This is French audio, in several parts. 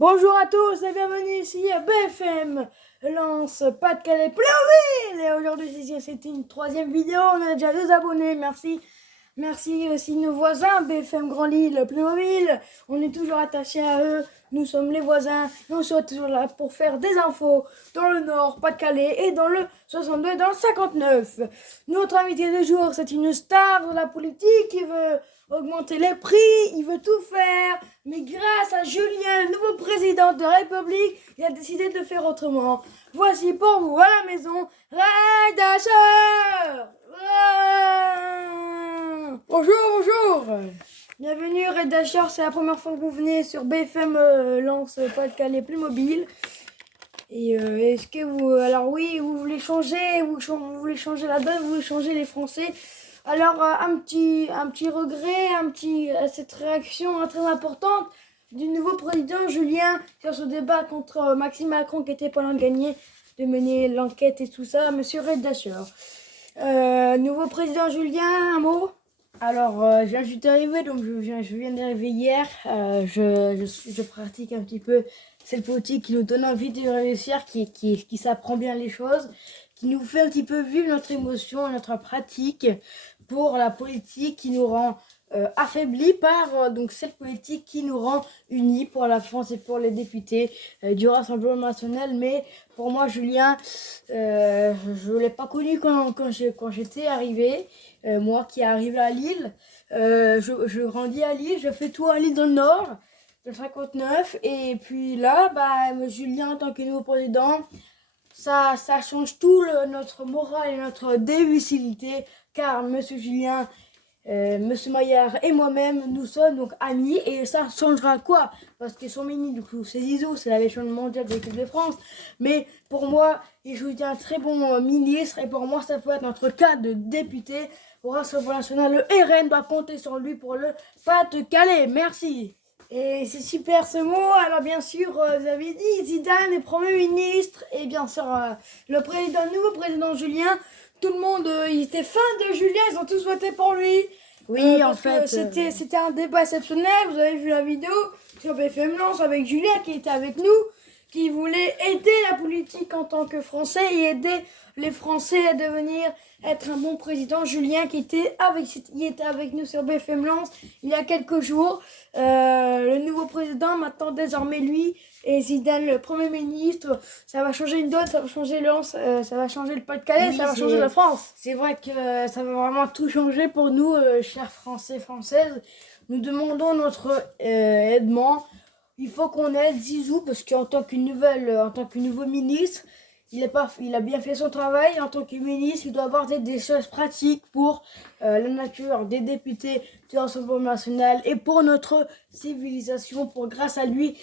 Bonjour à tous et bienvenue ici à BFM Lance Pas-de-Calais Plouville. Et aujourd'hui c'est une troisième vidéo, on a déjà 2 abonnés, merci. Merci aussi nos voisins BFM Grand Lille Plouville, on est toujours attachés à eux, nous sommes les voisins, on sera toujours là pour faire des infos dans le Nord, Pas-de-Calais et dans le 62 et dans le 59. Notre invité du jour, c'est une star de la politique qui veut augmenter les prix, il veut tout faire, mais grâce à Julien, le nouveau président de la République, il a décidé de faire autrement. Voici pour vous à la maison, Ray Dasher. Bonjour, bonjour. Bienvenue Ray Dasher, c'est la première fois que vous venez sur BFM Lance Pas-de-Calais Plouville. Et est-ce que vous... Alors oui, vous voulez changer, vous voulez changer la donne, vous voulez changer les Français. Alors, un petit regret, cette réaction très importante du nouveau président Julien sur ce débat contre Maxime Macron qui était pas loin de gagner, de mener l'enquête et tout ça, monsieur Ray Dasher. Nouveau président Julien, un mot? Alors, je viens juste d'arriver, donc je viens d'arriver hier. Je pratique un petit peu cette politique qui nous donne envie de réussir, qui s'apprend bien les choses, qui nous fait un petit peu vivre notre émotion, notre pratique pour la politique qui nous rend affaiblis par donc cette politique qui nous rend unis pour la France et pour les députés du Rassemblement national. Mais pour moi, Julien, je ne l'ai pas connu quand j'étais arrivé. Moi qui est arrivé à Lille, je grandis à Lille, je fais tout à Lille dans le Nord, dans le 59. Et puis là, Julien en tant que nouveau président, ça change tout notre morale et notre délucidité, car monsieur Julien, monsieur Maillard et moi-même, nous sommes donc amis, et ça changera quoi? Parce qu'ils sont mini, du coup, c'est Zizou, c'est la légende mondiale de l'équipe de France. Mais pour moi, il joue un très bon ministre, et pour moi, ça peut être notre cas de député au Rassemblement national. Le RN doit compter sur lui pour le Pas-de-Calais. Merci. Et c'est super ce mot. Alors bien sûr, vous avez dit Zidane est Premier ministre, et bien sûr le nouveau président Julien, tout le monde, il était fan de Julien, ils ont tous voté pour lui. Oui, en Parce que fait, c'était un débat exceptionnel. Vous avez vu la vidéo sur BFM Lance avec Julien qui était avec nous, qui voulait aider la politique en tant que Français et aider les Français à être un bon président. Julien il était avec nous sur BFM Lance il y a quelques jours. Le nouveau président, maintenant désormais lui et Zidane le Premier ministre, ça va changer une donne, ça va changer Lens, ça va changer le Pas-de-Calais, oui, ça va changer la France. c'est vrai que ça va vraiment tout changer pour nous, chers Français, Françaises. Nous demandons notre aidement. Il faut qu'on aide Zizou parce qu'en tant en tant que nouveau ministre, il a bien fait son travail. En tant que ministre, il doit avoir des choses pratiques pour la nature des députés du Rassemblement national et pour notre civilisation. Grâce à lui,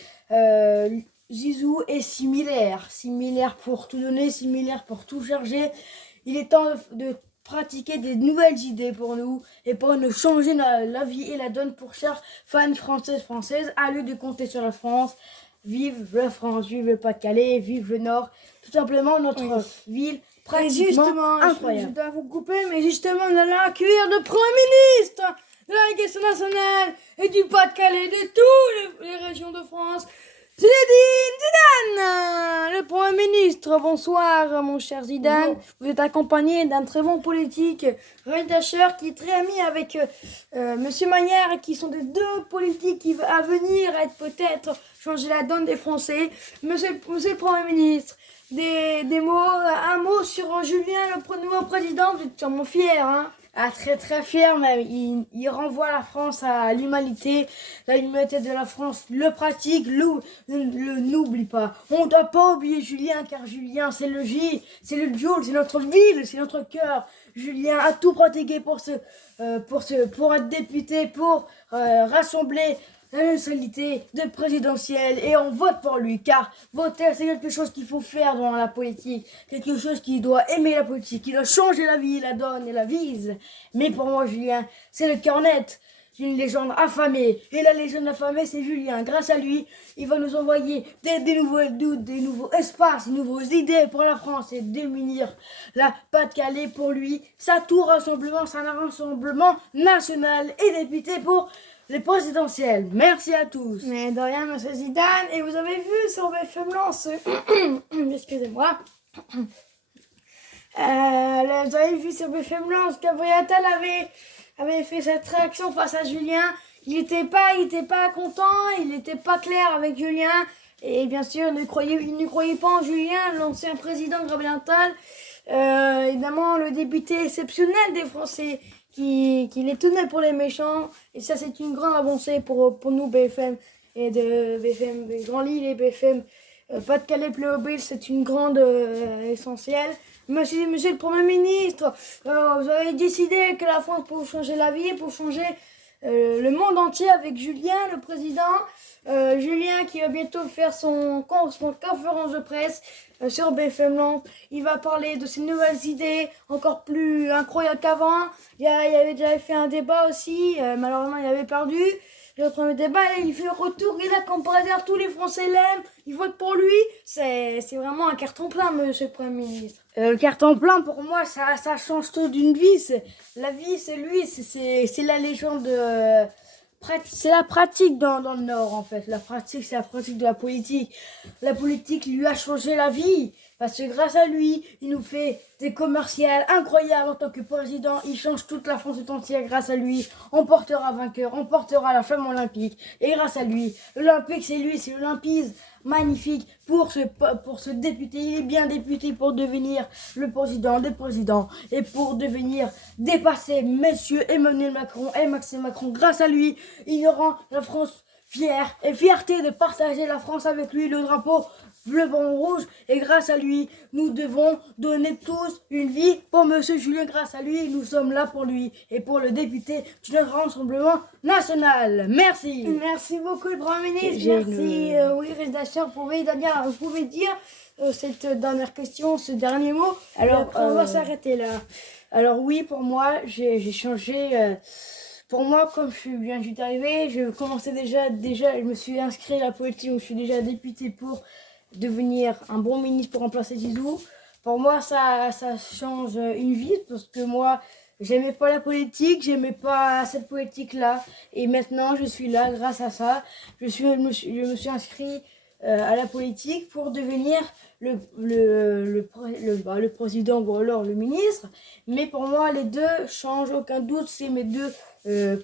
Zizou est similaire pour tout donner, similaire pour tout charger. Il est temps de pratiquer des nouvelles idées pour nous et pour nous changer la vie et la donne pour chers fans françaises. À lui de compter sur la France. Vive la France, vive le Pas-de-Calais, vive le Nord. Tout simplement notre ville pratiquement justement, incroyable. je dois vous couper, mais justement, nous allons accueillir le Premier ministre de l'éducation nationale et du Pas-de-Calais, de toutes les régions de France, Zinedine Zidane, le Premier ministre. Bonsoir, mon cher Zidane. Bonjour. Vous êtes accompagné d'un très bon politique, Ray Dasher, qui est très ami avec monsieur Maillard, qui sont des 2 politiques qui à venir être peut-être changer la donne des Français. Monsieur le Premier ministre, des mots, un mot sur Julien, le nouveau président. Vous êtes sûrement fier, hein? Ah, très très fier, mais il renvoie la France à l'humanité, de la France, le pratique, n'oublie pas. On ne doit pas oublier Julien, car Julien, c'est le J, c'est le Joule, c'est notre ville, c'est notre cœur. Julien a tout pratiqué pour être député, pour rassembler la nationalité de présidentielle, et on vote pour lui, car voter c'est quelque chose qu'il faut faire dans la politique, quelque chose qui doit aimer la politique, qui doit changer la vie, la donne et la vise. Mais pour moi, Julien, c'est le cœur net d'une légende affamée, et la légende affamée c'est Julien. Grâce à lui, il va nous envoyer des nouveaux espaces, des nouvelles idées pour la France et démunir la Pas-de-Calais. Pour lui, ça tout rassemblement, c'est un rassemblement national et député pour les présidentielles. Merci à tous. Mais de rien, monsieur Zidane. Et vous avez vu sur BFM Lance, excusez-moi. Vous avez vu sur BFM Lance, Gabriel Attal avait fait cette réaction face à Julien. Il n'était pas content, il n'était pas clair avec Julien. Et bien sûr, il ne croyait pas en Julien, l'ancien président Gabriel Attal. Évidemment, le député exceptionnel des Français qui les tenait pour les méchants. Et ça, c'est une grande avancée pour nous, BFM, et de BFM Grand Lille et BFM Pas-de-Calais Plémobile. C'est une grande essentielle. Monsieur le Premier ministre, vous avez décidé que la France pour changer la vie, pour changer le monde entier avec Julien, le président. Julien qui va bientôt faire son conférence de presse sur BFM Lens. Il va parler de ses nouvelles idées, encore plus incroyables qu'avant. Il avait déjà fait un débat aussi, malheureusement il avait perdu. Le premier débat, il fait le retour, il a comparé tous les Français l'aiment, ils votent pour lui. C'est vraiment un carton plein, monsieur le Premier ministre. Le carton plein, pour moi, ça change tout d'une vie. La vie, c'est lui, c'est la légende. C'est la pratique dans le Nord, en fait. La pratique, c'est la pratique de la politique. La politique lui a changé la vie. Parce que grâce à lui, il nous fait des commerciales incroyables en tant que président. Il change toute la France tout entière grâce à lui. On portera vainqueur, on portera la flamme olympique. Et grâce à lui, l'Olympique, c'est lui, c'est l'Olympisme. Magnifique pour ce député. Il est bien député pour devenir le président des présidents et pour devenir dépasser messieurs Emmanuel Macron et Maxime Macron. Grâce à lui, il rend la France fière et fierté de partager la France avec lui, le drapeau bleu, blanc, rouge. Et grâce à lui, nous devons donner tous une vie pour monsieur Julien. Grâce à lui, nous sommes là pour lui et pour le député de notre Rassemblement national. Merci. Merci beaucoup, le Premier ministre. Merci, oui, Rédacteur, vous pouvez dire cette dernière question, ce dernier mot. Alors, après, on va s'arrêter là. Alors oui, pour moi, j'ai changé. Pour moi, comme je suis arrivé, je commençais déjà, je me suis inscrit à la politique, où je suis déjà député pour devenir un bon ministre pour remplacer Zizou. Pour moi, ça change une vie, parce que moi, j'aimais pas la politique, j'aimais pas cette politique-là. Et maintenant, je suis là grâce à ça. Je me suis inscrit à la politique pour devenir le président ou alors le ministre. Mais pour moi, les deux changent, aucun doute. C'est mes deux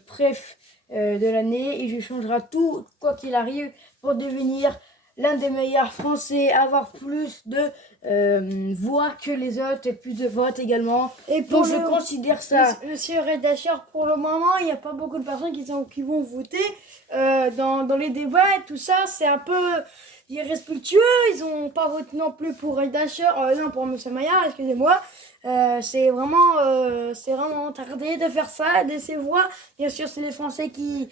préf de l'année. Et je changerai tout, quoi qu'il arrive, pour devenir l'un des meilleurs Français, avoir plus de voix que les autres et plus de votes également. Et pour je considère ça. Monsieur Redachar, pour le moment, il n'y a pas beaucoup de personnes qui vont voter dans les débats et tout ça. C'est un peu irrespectueux. Ils n'ont pas voté non plus pour Redachar, non, pour Monsieur Maillard, excusez-moi. C'est vraiment tardé de faire ça, de ces voix. Bien sûr, c'est les Français qui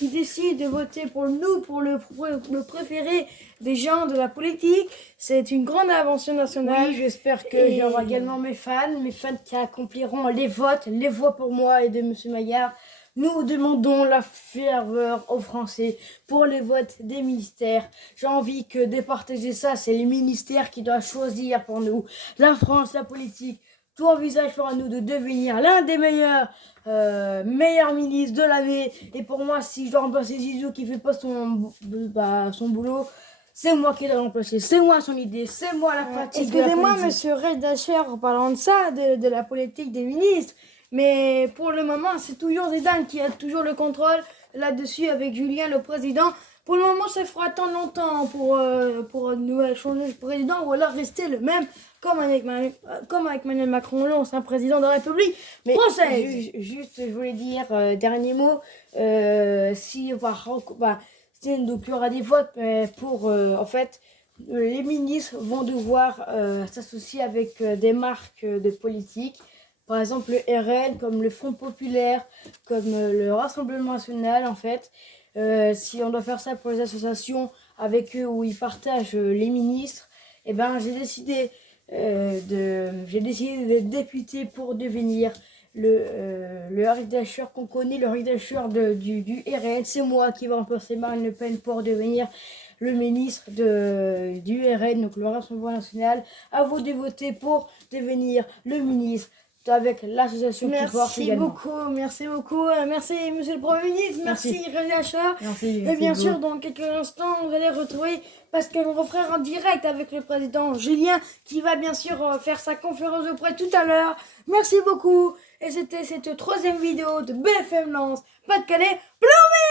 décident de voter pour nous, pour le préféré des gens de la politique. C'est une grande invention nationale. Oui, j'espère que j'aurai également mes fans qui accompliront les voix pour moi et de Monsieur Maillard. Nous demandons la ferveur aux Français pour les votes des ministères. J'ai envie que départager ça, c'est les ministères qui doivent choisir pour nous. La France, la politique, tout envisage pour nous de devenir l'un des meilleurs ministres de l'année. Et pour moi, si je dois remplacer Zizou qui fait pas son boulot, c'est moi qui dois remplacer. C'est moi son idée, c'est moi la pratique. Excusez-moi, monsieur Redacher, en parlant de ça, de la politique des ministres. Mais pour le moment, c'est toujours Zidane qui a toujours le contrôle là-dessus avec Julien, le président. Pour le moment, ça fera attendre longtemps pour nous changer de président ou alors rester le même comme avec Emmanuel Macron, l'ancien président de la République française. Juste, je voulais dire, dernier mot, donc il y aura des votes pour, en fait, les ministres vont devoir s'associer avec des marques de politique. Par exemple, le RN, comme le Front Populaire, comme le Rassemblement National, en fait. Si on doit faire ça pour les associations avec eux où ils partagent les ministres, eh ben, j'ai décidé d'être député pour devenir le Harry qu'on connaît, le Harry du RN. C'est moi qui va remplacer Marine Le Pen pour devenir le ministre du RN, donc le Rassemblement National. À vous de voter pour devenir le ministre juste avec l'association qui porte également. Merci beaucoup. Merci, monsieur le Premier ministre. Merci, René Achard. Merci. Et bien sûr, dans quelques instants, on va les retrouver Pascal Refrère en direct avec le président Julien qui va bien sûr faire sa conférence de presse tout à l'heure. Merci beaucoup. Et c'était cette 3e vidéo de BFM Lens Pas-de-Calais. Blooming!